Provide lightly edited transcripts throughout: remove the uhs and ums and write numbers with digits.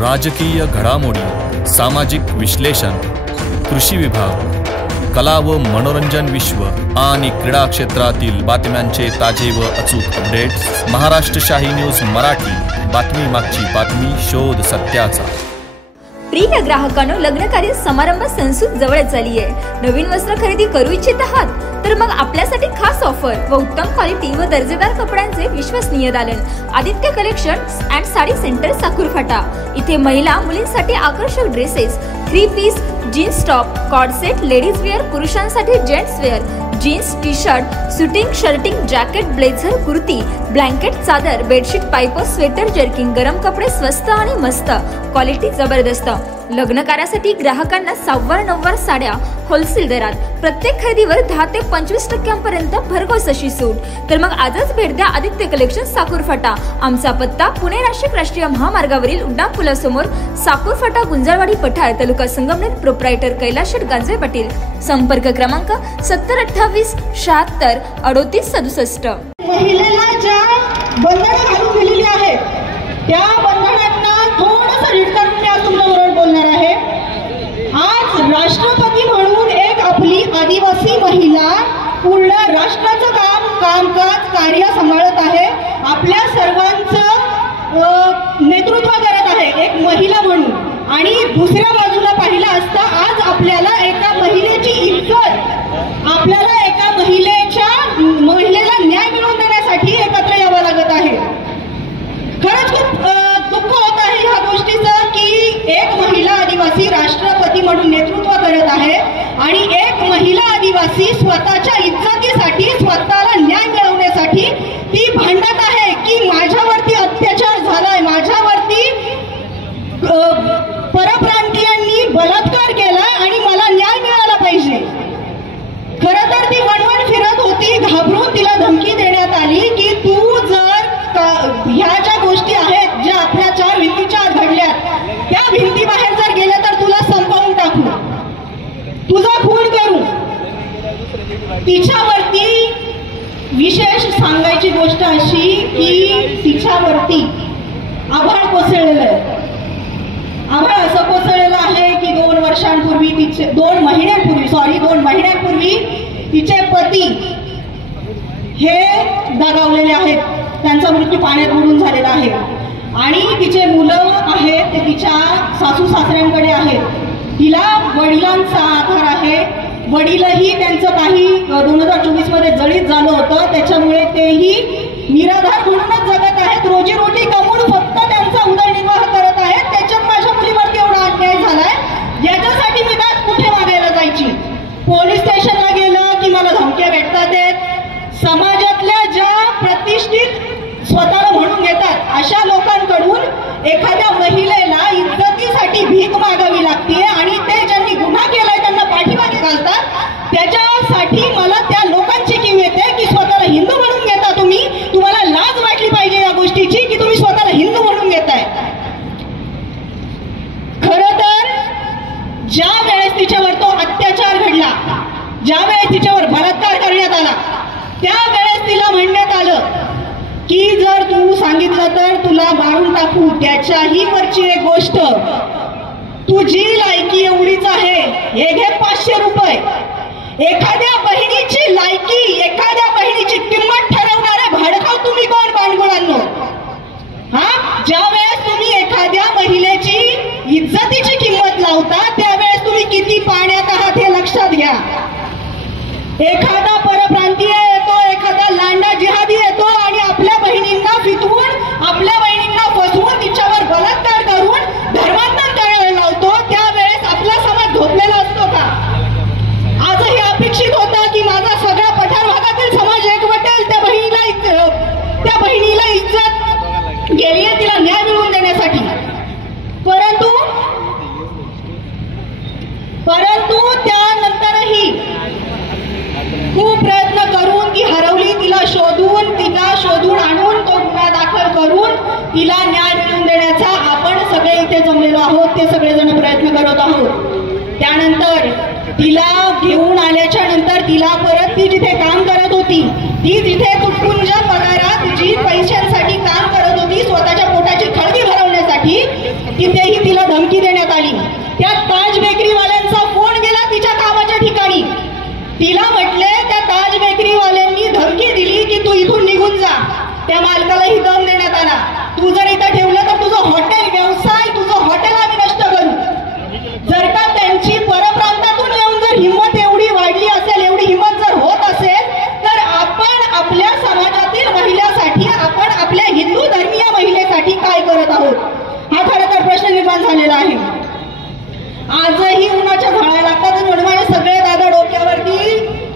राजकीय घडामोडी, सामाजिक विश्लेषण, कृषी विभाग, कला व मनोरंजन विश्व आणि क्रीडा क्षेत्रातील बातम्यांचे ताजे व अचूक अपडेट्स। महाराष्ट्र शाही न्यूज मराठी, बातमी मागची बातमी, शोध सत्याचा। प्रिय ग्राहकांनो, लग्न कार्य समारंभ संसूत जवळच आली आहे। नवीन वस्त्र खरेदी करू इच्छित आहात तर मग आपल्यासाठी खास ऑफर व उत्तम क्वालिटी व दर्जेदार कपड्यांचे विश्वसनीय दालन Aditya collections and sari centre Sakurphata. इथे महिला मुलींसाठी आकर्षक dresses, 3 piece, jeans top, cord set, ladies wear, पुरुषांसाठी gents wear, jeans, T shirt, suiting, shirting, jacket, blazer, kurti, blanket, चादर, बेडशीट, पाइप, स्वेटर, जर्किंग, गरम कपडे स्वस्त आणि मस्त, क्वालिटी जबरदस्त। लग्न कार्यासाठी ग्राहकांना 9 साड्या होलसेल दरात, प्रत्येक खरेदीवर 10 ते 25% भरघोस अशी सूट। तर मग आजच भेट द्या आदित्य कलेक्शन साकुरफाटा। आमचा पत्ता पुणे नाशिक राष्ट्रीय महामार्गावरील उड्डाण पुलासमोर, साकुरफाटा, गुंजारवाडी पठार, तालुका संगमनेर। प्रोप्रायटर कैलाश गांजे पाटील। संपर्क क्रमांक 7028 76 38 67। महिलेला ज्या बंधनं घालून दिलेली आहेत त्या बंधनांना थोडंसं रीड करून मी आज तुमच्याबरोबर बोलणार आहे। आज राष्ट्रपती म्हणून एक आपली आदिवासी महिला पूर्ण राष्ट्राचं कामकाज कार्य सांभाळत आहे, आपल्या सर्वांचं नेतृत्व करत आहे एक महिला म्हणून। आणि दुसऱ्या बाजूला पाहिलं असता आज आपल्याला एका महिलेची इज्जत, आपल्याला एका महिलेला न्याय मिळवून देण्यासाठी एकत्र यावं लागत आहे। खरंच खूप दुःख होत आहे ह्या गोष्टीचं की एक महिला आदिवासी राष्ट्रपती म्हणून नेतृत्व करत आहे आणि एक महिला आदिवासी स्वतःच्या इज्जतीसाठी, स्वतःला न्याय मिळवण्यासाठी ती भांडत आहे की माझ्यावरती अत्याचार झालाय, माझ्यावरती परप्रांतीयांनी बलात्कार केला आणि मला न्याय मिळाला पाहिजे। खरं तर ती वणवण फिरत होती, घाबरून तिला धमकी देण्यात आली की तू जर ह्या ज्या गोष्टी आहेत ज्या आपल्या 4 भिंतीच्या आत घडल्यात त्या भिंती बाहेर जर गेल्या तर तुला संपवून टाकू, तुझा खून करू। तिच्यावरती विशेष सांगायची गोष्ट अशी की तिच्यावरती आभाळ कोसळलेलं आहे। आभाळ असं कोसळलेलं आहे की 2 महिन्यांपूर्वी तिचे पती हे दगावलेले आहेत, त्यांचा मृत्यू पाण्यात बुडून झालेला आहे आणि तिचे मुलं आहेत ते तिच्या सासू सासऱ्यांकडे आहेत। तिला वडिलांचा आधार आहे, वडीलही त्यांचं काही 2024 मध्ये जळीत झालं होतं, त्याच्यामुळे तेही निराधार म्हणूनच जगत आहेत, रोजीरोटी कमवून फक्त त्यांचा उदरनिर्वाह करत आहेत। त्याच्यात माझ्या मुलीवरती एवढा अन्याय झालाय, याच्यासाठी मी दाद कुठे मागायला जायची? पोलीस स्टेशनला गेलं की मला धमक्या भेटतात आहेत। समाजातल्या ज्या प्रतिष्ठित स्वतःला म्हणून घेतात अशा लोकांकडून एखाद्या महिलेला इज्जतीसाठी भीक मागावी लागते आणि ते ज्यांनी गुन्हा केलाय त्यांना पाठीमागे घालतात। त्याच्यासाठी मला त्या लोकांची कीव येते की स्वतःला हिंदू म्हणून घेता तुम्हाला लाज वाटली पाहिजे या गोष्टीची की तुम्ही स्वतःला हिंदू म्हणून घेताय। खरं तर ज्या वेळेस तिच्यावर तो अत्याचार घडला, ज्या वेळेस तिच्यावर बलात्कार करण्यात आला, त्यावेळेस तिला म्हणण्यात आलं की जर तू सांगितलं तर तुला मारून टाकू। त्याच्याही वरची एक गोष्ट, तुझी लायकी एवढीच आहे, हे घे 500 रुपये। एखाद्या बहिणीची लायकी, एखाद्या बहिणीची किंमत ठरवणारे भडकाव तुम्ही कोण बांडगुळांनो? ज्या वेळेस तुम्ही एखाद्या महिलेची इज्जतीची किंमत लावता त्यावेळेस तुम्ही किती पाण्यात आहात हे लक्षात घ्या। एखादा परप्रांतीय येतो, एखादा लांडा जिहादी येतो आणि आपल्या बहिणींना फितवून, आपल्या बहिणींना फसवून तिच्यावर बलात्कार करून धर्मांतर करायला लावतो, त्यावेळेस आपला समाज झोपलेला असतो का? आजही अपेक्षित होतं की माझा सगळा पठार भागातील समाज एकवटेल, त्या बहिणीला इज्जत गेली आहे, तिला न्याय मिळवून देण्यासाठी। परंतु त्यानंतरही खूप प्रयत्न करून ती हरवली, तिला शोधून आणून तो गुन्हा दाखल करून तिला न्याय मिळवून देण्याचा आपण सगळे इथे जमलेलो आहोत, ते सगळेजण प्रयत्न करत आहोत। त्यानंतर तिला घेऊन आल्याच्या नंतर तिला परत ती जिथे काम करत होती, ती जिथे तुटपुंज पगारात जी पैशांसाठी काम करत होती, स्वतःच्या पोटाची खळगी भरवण्यासाठी, तिथेही झालेला आहे. आजही उन्हाच्या झळा लागतात आणि म्हणून माझे सगळे दादा डोक्यावरती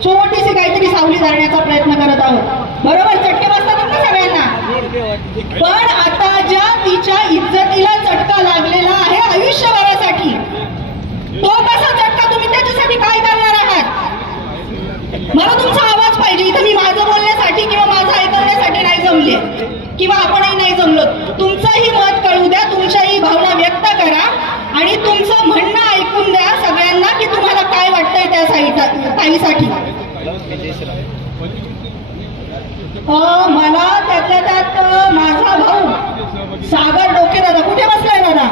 छोटीशी काहीतरी सावली धरण्याचा प्रयत्न करत आहोत. बरोबर, चटके बसतात ना सगळ्यांना. पण आता ज्या तिच्या इज्जतीला चटका लागलेला आहे आयुष्यभरासाठी, तो कसा चटका तुम्ही त्याच्यासाठी काय करणार आहात? मला तुमचा आवाज पाहिजे. इथं मी माझं बोलण्यासाठी किंवा माझं ऐकवण्यासाठी नाही जमले किंवा आपणही नाही जमलो. तुमचंही मत कळू द्या, तुमच्याही भावना व्यक्त करा आणि तुमचं म्हणणं ऐकून द्या सगळ्यांना की तुम्हाला काय वाटतंय त्या ताईसाठी. मला त्यातल्या त्यात माझा भाऊ सागर डोके दादा, कुठे बसलाय दादा?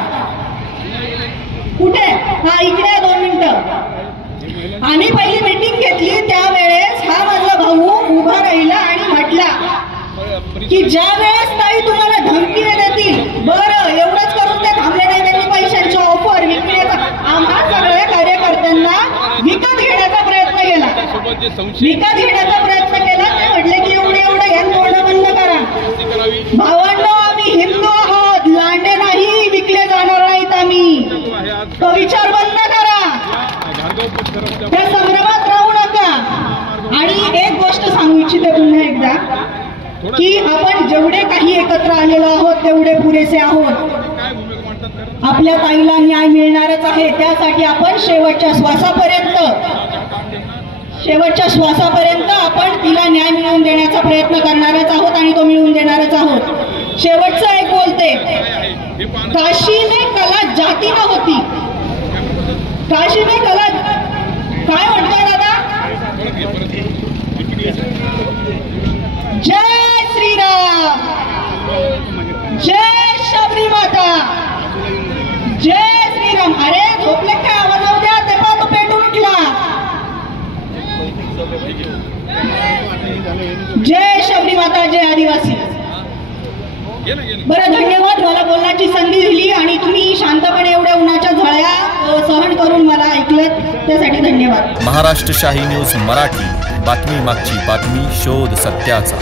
कुठे? हा इकडे 2 मिनिटं. आम्ही पहिली मीटिंग घेतली त्यावेळेस हा माझा भाऊ उभा राहिला आणि म्हटला की ज्या वेळेस ताई तुम्हाला धमकी देतील, बरं एवढंच करून ते थांबले नाही, त्यांनी पैशांची ऑफर विकण्याचा, आम्हा सगळ्या कार्यकर्त्यांना विकत घेण्याचा प्रयत्न केला. ते म्हटले की एवढं घ्या, तोंड बंद करा. भावांनो, आम्ही हिंदू आहोत, लांडे नाही, विकले जाणार नाहीत आम्ही. तो विचार बंद करा, त्या संभ्रमात राहू नका. आणि एक गोष्ट सांगू इच्छिते पुन्हा एकदा की आपण जेवढे काही एकत्र आलेलो आहोत तेवढे पुरेसे आहोत. आपल्या ताईला न्याय मिळणारच आहे. त्यासाठी आपण शेवटच्या श्वासापर्यंत आपण तिला न्याय मिळवून देण्याचा प्रयत्न करणारच आहोत आणि तो मिळवून देणारच आहोत. शेवटचं एक बोलते, काशी में कला जाती न होती. काशी में कला काय म्हणतोय दादा? जय श्रीराम, जय शबरी माता, जय श्रीराम. अरे झोपले काय? आवाज येऊ द्या. ते पण तो पेटून उठला. जय शबरी माता, जय आदिवासी. बरं, धन्यवाद मला बोलण्याची संधी दिली आणि तुम्ही शांतपणे एवढ्या उन्हाच्या झळ्या सहन करून मला ऐकलत, त्यासाठी धन्यवाद. महाराष्ट्र शाही न्यूज मराठी, बातमी मागची बातमी, शोध सत्याचा.